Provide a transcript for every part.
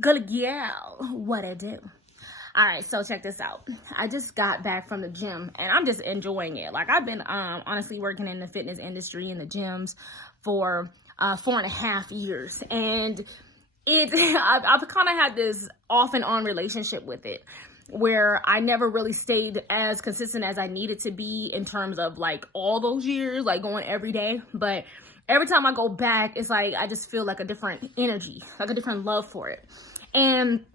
Gullah, Gyal, what I do. All right, so check this out. I just got back from the gym and I'm just enjoying it. Like I've been honestly working in the fitness industry in the gyms for 4.5 years, and I've kind of had this off and on relationship with it, where I never really stayed as consistent as I needed to be in terms of like all those years, like going every day. But every time I go back, it's like I just feel like a different energy, like a different love for it. And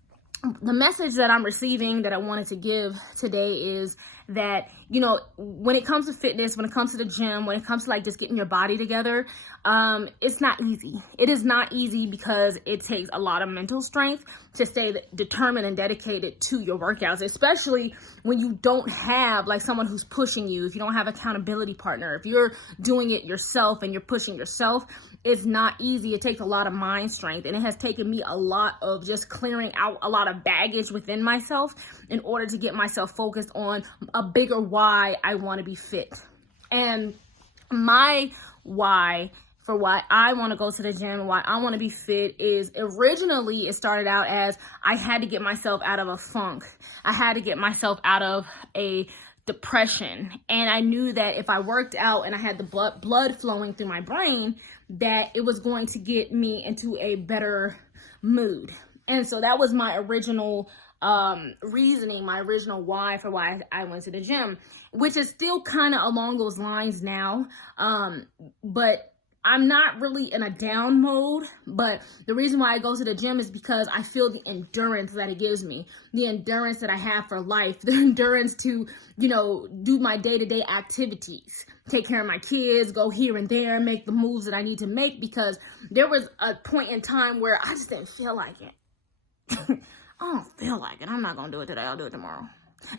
the message that I'm receiving that I wanted to give today is that, you know, when it comes to fitness, when it comes to the gym, when it comes to like just getting your body together, it's not easy. It is not easy because it takes a lot of mental strength to stay determined and dedicated to your workouts, especially when you don't have like someone who's pushing you, if you don't have accountability partner, if you're doing it yourself and you're pushing yourself. It's not easy. It takes a lot of mind strength, and it has taken me a lot of just clearing out a lot of baggage within myself in order to get myself focused on a bigger why I want to be fit. And my why for why I want to go to the gym, why I want to be fit, is originally it started out as I had to get myself out of a funk. I had to get myself out of a depression, and I knew that if I worked out and I had the blood flowing through my brain, that it was going to get me into a better mood. And so that was my original reasoning, my original why for why I went to the gym, which is still kind of along those lines now. But I'm not really in a down mode, but the reason why I go to the gym is because I feel the endurance that it gives me, the endurance that I have for life, the endurance to, you know, do my day-to-day activities, take care of my kids, go here and there, make the moves that I need to make, because there was a point in time where I just didn't feel like it. I don't feel like it. I'm not going to do it today. I'll do it tomorrow.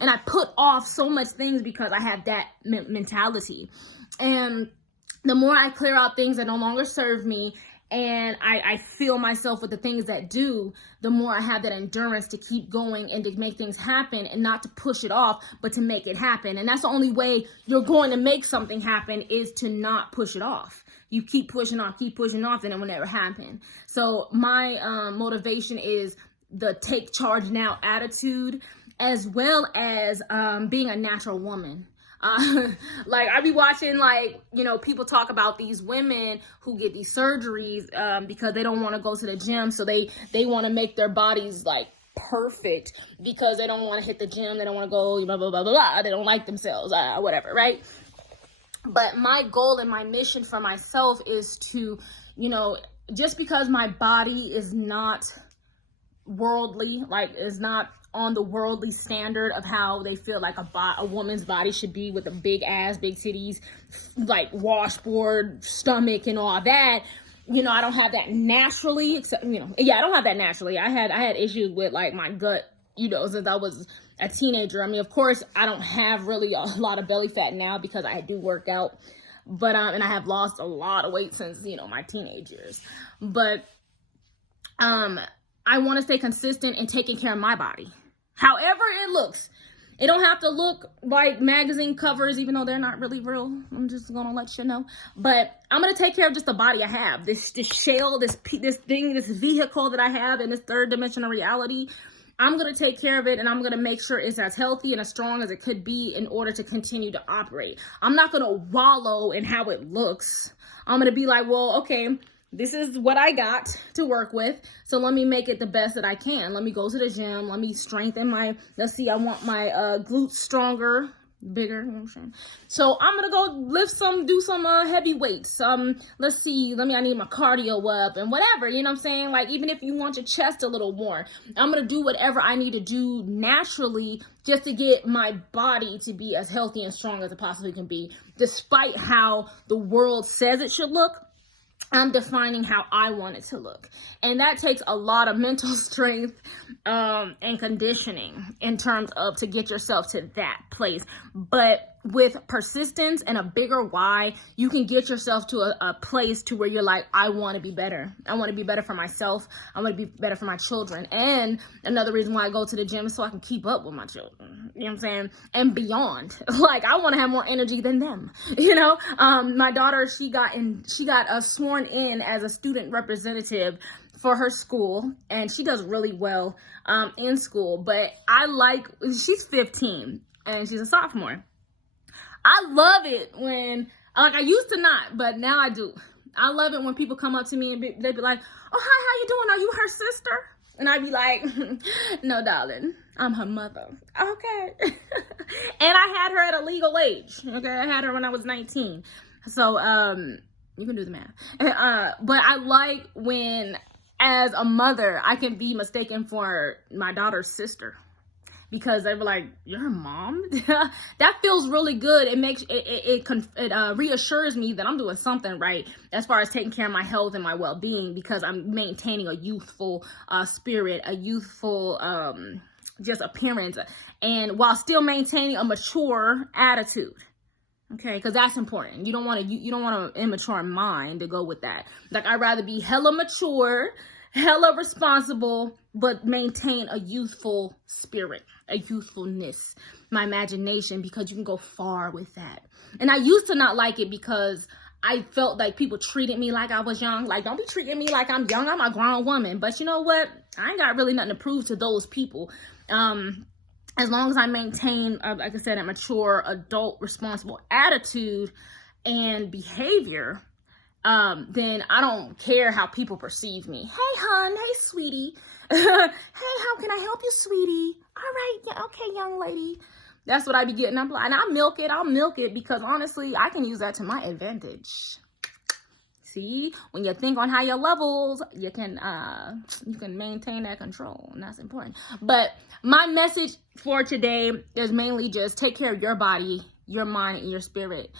And I put off so much things because I have that mentality. And the more I clear out things that no longer serve me, and I fill myself with the things that do, the more I have that endurance to keep going and to make things happen, and not to push it off, but to make it happen. And that's the only way you're going to make something happen, is to not push it off. You keep pushing off, and it will never happen. So my motivation is the take charge now attitude, as well as being a natural woman. Like I be watching, like, you know, people talk about these women who get these surgeries because they don't want to go to the gym, so they want to make their bodies like perfect because they don't want to hit the gym, they don't want to go blah blah blah blah blah, they don't like themselves, whatever, right? But my goal and my mission for myself is to, you know, just because my body is not worldly, like is not on the worldly standard of how they feel like a woman's body should be, with a big ass, big titties, like washboard stomach and all that. You know, I don't have that naturally, except, you know, yeah, I don't have that naturally. I had issues with like my gut, you know, since I was a teenager. I mean, of course, I don't have really a lot of belly fat now because I do work out, but and I have lost a lot of weight since, you know, my teenage years. But I want to stay consistent in taking care of my body, however it looks. It don't have to look like magazine covers, even though they're not really real. I'm just gonna let you know. But I'm gonna take care of just the body I have. This shell, this thing, this vehicle that I have in this third dimensional reality. I'm gonna take care of it, and I'm gonna make sure it's as healthy and as strong as it could be in order to continue to operate. I'm not gonna wallow in how it looks. I'm gonna be like, well, okay, this is what I got to work with, so let me make it the best that I can. Let me go to the gym. Let me strengthen my, let's see, I want my glutes stronger, bigger, you know what I'm saying? So I'm going to go lift some, do some heavy weights. Let's see, I need my cardio up and whatever, you know what I'm saying? Like, even if you want your chest a little more, I'm going to do whatever I need to do naturally just to get my body to be as healthy and strong as it possibly can be, despite how the world says it should look. I'm defining how I want it to look. And that takes a lot of mental strength and conditioning in terms of to get yourself to that place. But with persistence and a bigger why, you can get yourself to a place to where you're like, I want to be better. I want to be better for myself. I want to be better for my children. And another reason why I go to the gym is so I can keep up with my children. You know what I'm saying? And beyond. Like, I want to have more energy than them. You know, my daughter, she got sworn in as a student representative for her school, and she does really well in school. But she's 15 and she's a sophomore. I love it when, like, I used to not, but now I do. I love it when people come up to me and they be like, oh, hi, how you doing? Are you her sister? And I be like, no, darling, I'm her mother. Okay. And I had her at a legal age. Okay. I had her when I was 19. So, you can do the math. But I like when, as a mother, I can be mistaken for my daughter's sister. Because they were like, you're her mom? That feels really good. It makes it reassures me that I'm doing something right as far as taking care of my health and my well-being, because I'm maintaining a youthful spirit, a youthful just appearance, and while still maintaining a mature attitude. Okay, because that's important. You don't want an immature mind to go with that. Like, I'd rather be hella mature, hella responsible, but maintain a youthful spirit, a youthfulness, my imagination, because you can go far with that. And I used to not like it because I felt like people treated me like I was young. Like, don't be treating me like I'm young. I'm a grown woman. But you know what? I ain't got really nothing to prove to those people. As long as I maintain, like I said, a mature, adult, responsible attitude and behavior, then I don't care how people perceive me. Hey, hon. Hey, sweetie. Hey, how can I help you, sweetie? All right. Yeah, okay, young lady. That's what I be getting. I'm like, and I'll milk it because honestly, I can use that to my advantage. See, when you think on higher levels, you can maintain that control, and that's important. But my message for today is mainly just take care of your body, your mind, and your spirit,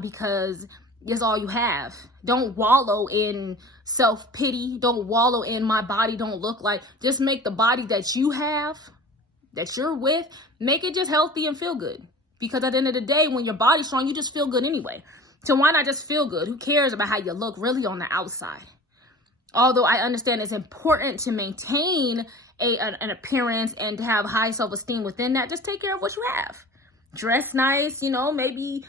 because it's all you have. Don't wallow in self-pity. Don't wallow in my body don't look like. Just make the body that you have, that you're with, make it just healthy and feel good. Because at the end of the day, when your body's strong, you just feel good anyway. So why not just feel good? Who cares about how you look really on the outside? Although I understand it's important to maintain an appearance and to have high self-esteem within that, just take care of what you have. Dress nice, maybe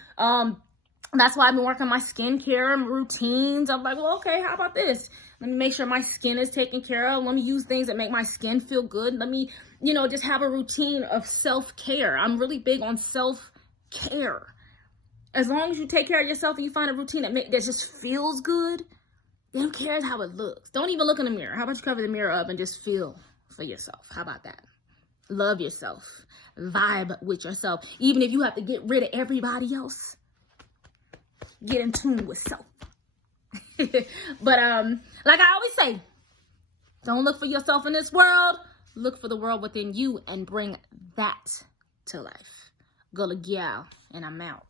that's why I've been working on my skincare and routines. I'm like, well, okay, how about this? Let me make sure my skin is taken care of. Let me use things that make my skin feel good. Let me, just have a routine of self-care. I'm really big on self-care. As long as you take care of yourself and you find a routine that just feels good, then who cares how it looks? Don't even look in the mirror. How about you cover the mirror up and just feel for yourself? How about that? Love yourself. Vibe with yourself. Even if you have to get rid of everybody else, get in tune with self. But like I always say, don't look for yourself in this world. Look for the world within you and bring that to life. Gullah, Gyal, and I'm out.